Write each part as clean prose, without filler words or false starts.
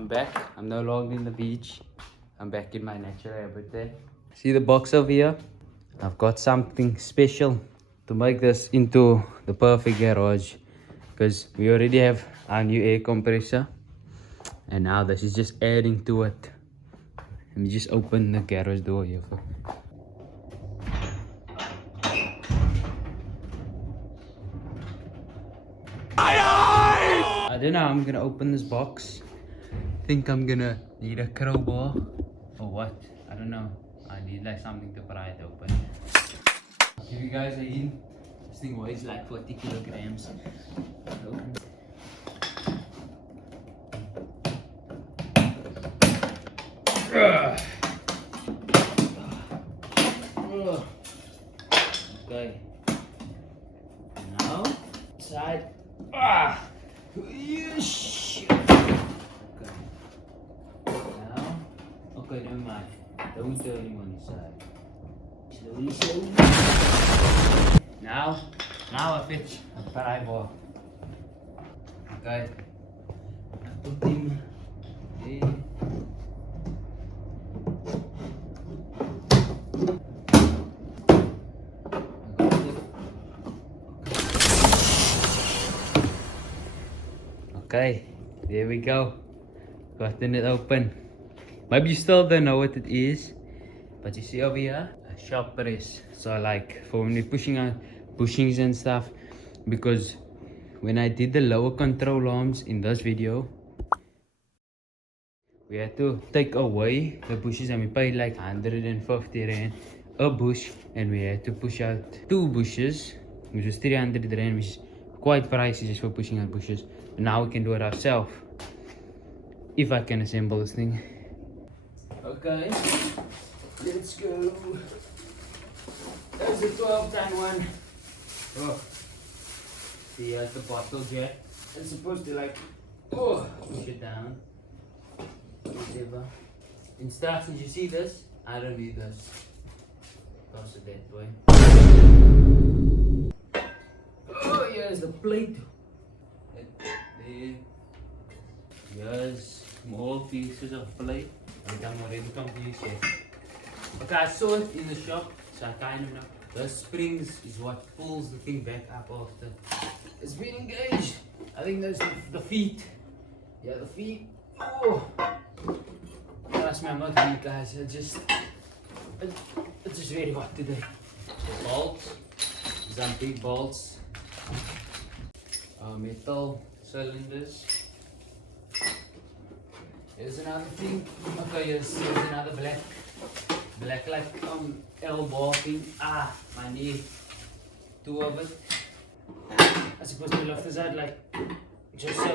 I'm back. I'm no longer in the beach. I'm back in my natural habitat. See the box over here? I've got something special to make this into the perfect garage, because we already have our new air compressor and now this is just adding to it. Let me just open the garage door here. I don't know how I'm gonna open this box. I think I'm gonna need a crowbar or what. I don't know. I need like something to pry it open. If you guys are in, this thing weighs like 40 kilograms. Open. Okay. Now, side. Yes. Okay. Now, okay, never mind. Don't tell anyone inside. Slowly, slowly. Now I fetch a pry bar. Okay. I put him there. Okay, there we go. Gotten it open. Maybe you still don't know what it is, but you see over here, a sharp press. So like for when we're pushing out bushings and stuff, because when I did the lower control arms in this video, we had to take away the bushes and we paid like 150 rand a bush, and we had to push out 2 bushes, which was 300 rand, which is quite pricey just for pushing out bushes. But now we can do it ourselves if I can assemble this thing. Okay, let's go. There's the 12-ton one. Oh, see, here's the bottle jack. It's supposed to like push it down. Whatever. Instructions, you see this? I don't need this. Toss it that way. Oh, here's the plate. There. Here's more pieces of plate. I'm already confused here. Okay, I saw it in the shop, so I kind of know. The springs is what pulls the thing back up after it's been engaged. I think there's the feet. Yeah, the feet. Oh! Trust me, I'm not weak, guys. It's just very hot today. The bolts. Some big bolts. Metal cylinders. Here's another thing. Okay, here's another black like L bar thing. My knee. 2 of it. I'm supposed to lift this out like just so.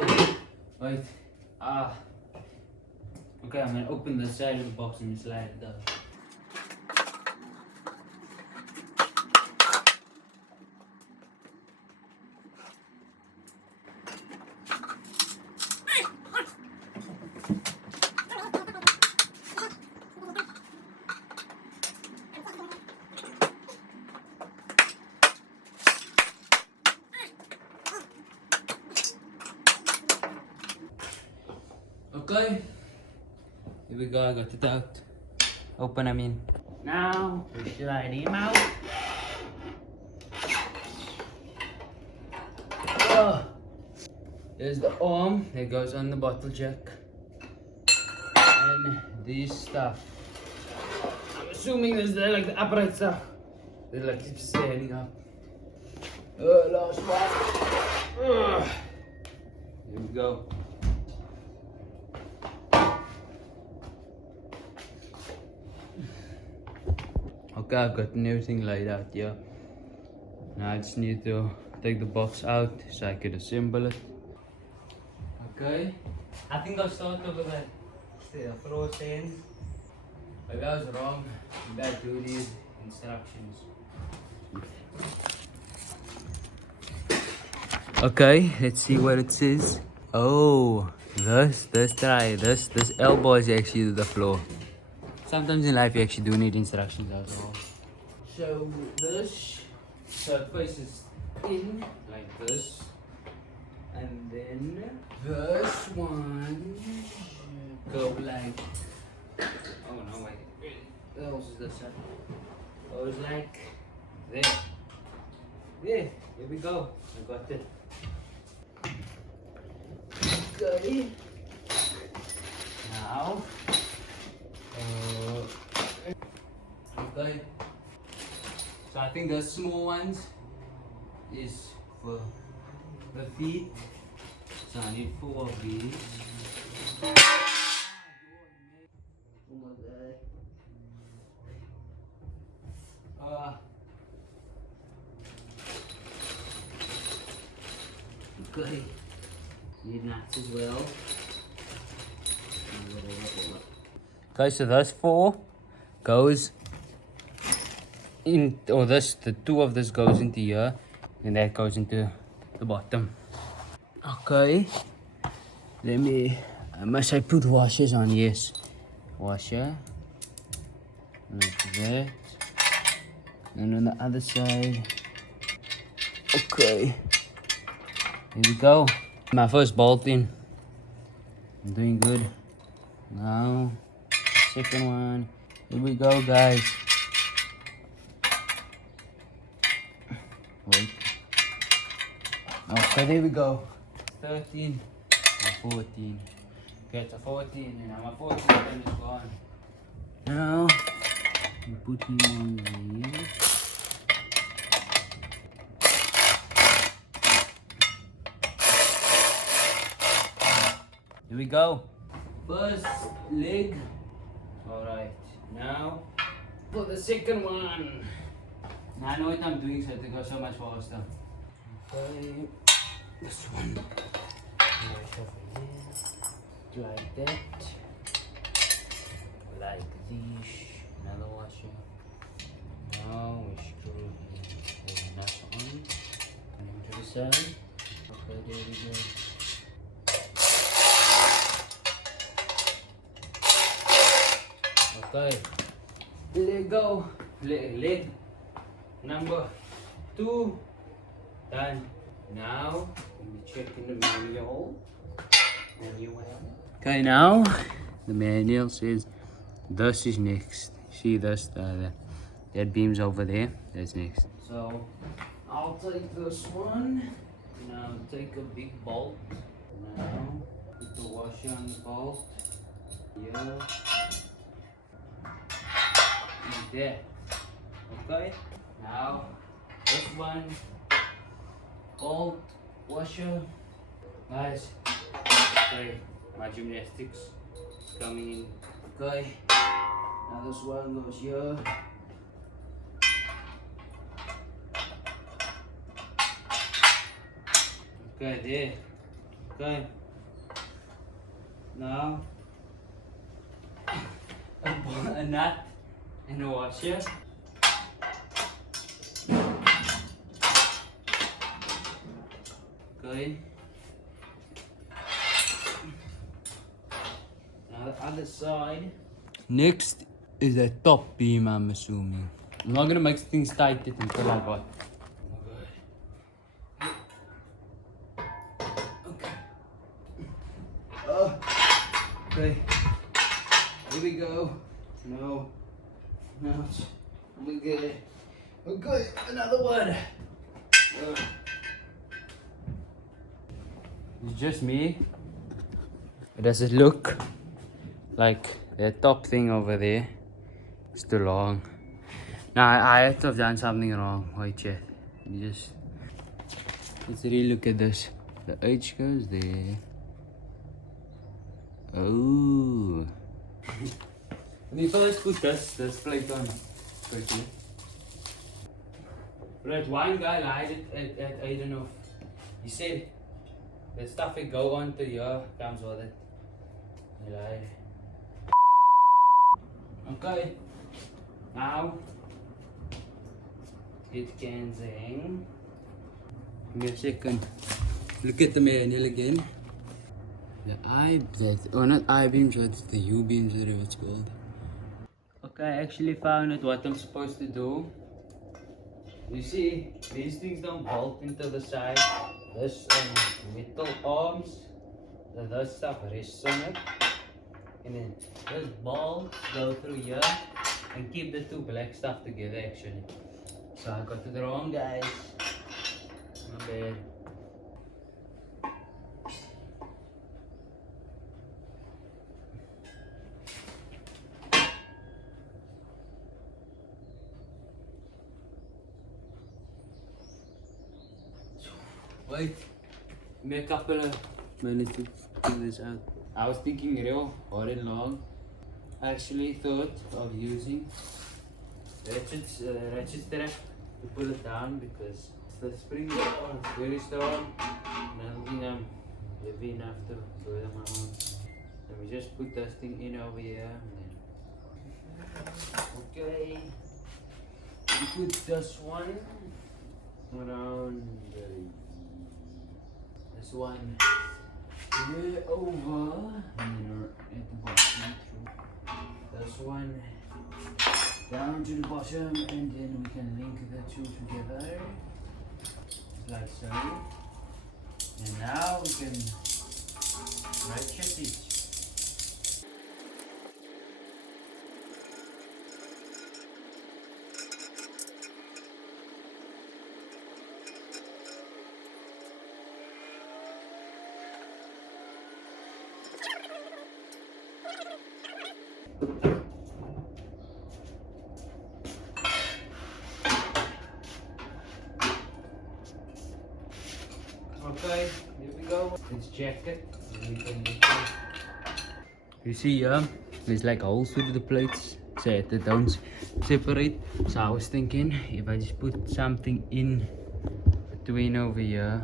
Wait. Okay, I'm gonna open the side of the box and slide it down. Okay, here we go, I got it out. Open, I mean. Now, we slide him out. There's the arm that goes on the bottle jack. And this stuff. I'm assuming this is like the upright stuff. They're like keep standing up. Last one. Here we go. Okay, I've gotten everything laid out here. Now I just need to take the box out so I can assemble it. Okay, I think I'll start over the floor stand. Maybe I was wrong. Maybe I do need instructions. Okay, let's see what it says. Oh, this elbow is actually the floor. Sometimes in life you actually do need instructions as well. So this, so it faces in like this, and then this one go like, oh no, wait, what else is this one? Goes like there. There, here we go. I got it. Okay. Now, okay. So I think the small ones is for the feet. So I need 4 of these. Oh my god. Okay. Need nuts as well. Okay, so those 4 goes in, or this, the 2 of this goes into here, and that goes into the bottom. Okay, must I put washers on? Yes, washer, like that, and on the other side. Okay, here we go. My first bolt in. I'm doing good. Now, second one. Here we go, guys. Wait. Okay, there we go. 13 or 14. Okay, it's a 14, and now my 14 pen is gone. Now, we put him on here. Here we go. First leg. Alright, now for the second one. Now I know what I'm doing, so it goes so much faster. Okay, this one. Right over here. Like that. Like this. Another washer. Now we screw the nut on. And to the side. Okay, there we go. Okay, leg go, leg number 2 done. Now we check in the manual. Okay, now the manual says this is next. See this, that beam's over there. That's next. So I'll take this one. Now take a big bolt. Now put the washer on the bolt. Yeah. Like that. Okay, now this one, bolt, washer. Guys, okay, my gymnastics is coming in. Okay, now this one goes here. Okay, there. Okay, now a nut and a washer. Okay. Now the other side. Next is the top beam, I'm assuming. I'm not gonna make things tight until I got. Okay. Oh. Okay. Here we go. No. No. We good. Okay, another one. It's just me. Does it look like that top thing over there is too long? Now I had to have done something wrong. Wait, chat. Let's really look at this. The H goes there. Oh. Let me first put this plate on quickly. But one guy lied at I don't know. He said the stuff that go on to here comes with it. He lied. Okay. Now it can hang. Give me a second. Look at the manual again. The not I beams, but the U beams, whatever it's called. Okay, I actually found out what I'm supposed to do. You see, these things don't bolt into the side. This metal arms, this stuff rests on it. And then those balls go through here and keep the two black stuff together actually. So I got it wrong, guys. My bad. Wait, give me a couple of minutes to figure this out. I was thinking real hard and long. I actually thought of using ratchet strap to pull it down because the spring is very strong and I don't think I'm heavy enough to do it on my own. Let me just put this thing in over here and then okay. We put this one around this one here over and then at the bottom through this one down to the bottom, and then we can link the two together like so. And now we can ratchet it. Okay, here we go. This jacket. You see here, there's like holes through the plates so that they don't separate. So I was thinking if I just put something in between over here,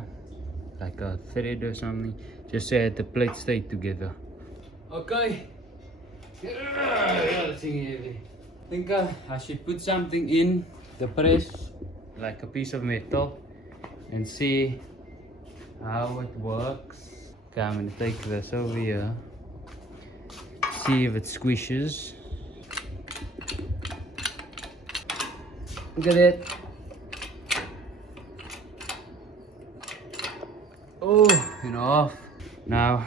like a thread or something, just so that the plates stay together. Okay. I think I should put something in the press, like a piece of metal, and see how it works. Okay, I'm gonna take this over here, see if it squishes. Look at it. Oh, and off. Now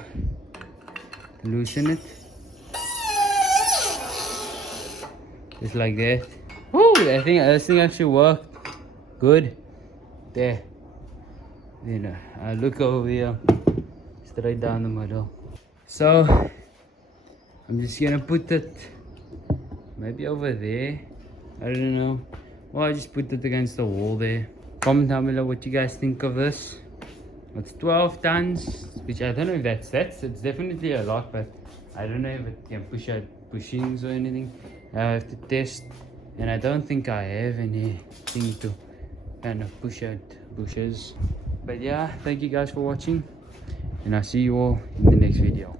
loosen it. Just like that. Oh, I think this thing actually worked good. There. You know, I look over here, straight down the middle. So I'm just gonna put it maybe over there. I don't know. Well, I just put it against the wall there. Comment down below what you guys think of this. It's 12 tons, which I don't know if that's it's definitely a lot, but I don't know if it can push out bushings or anything. I have to test, and I don't think I have anything to kind of push out bushes. But yeah, thank you guys for watching, and I'll see you all in the next video.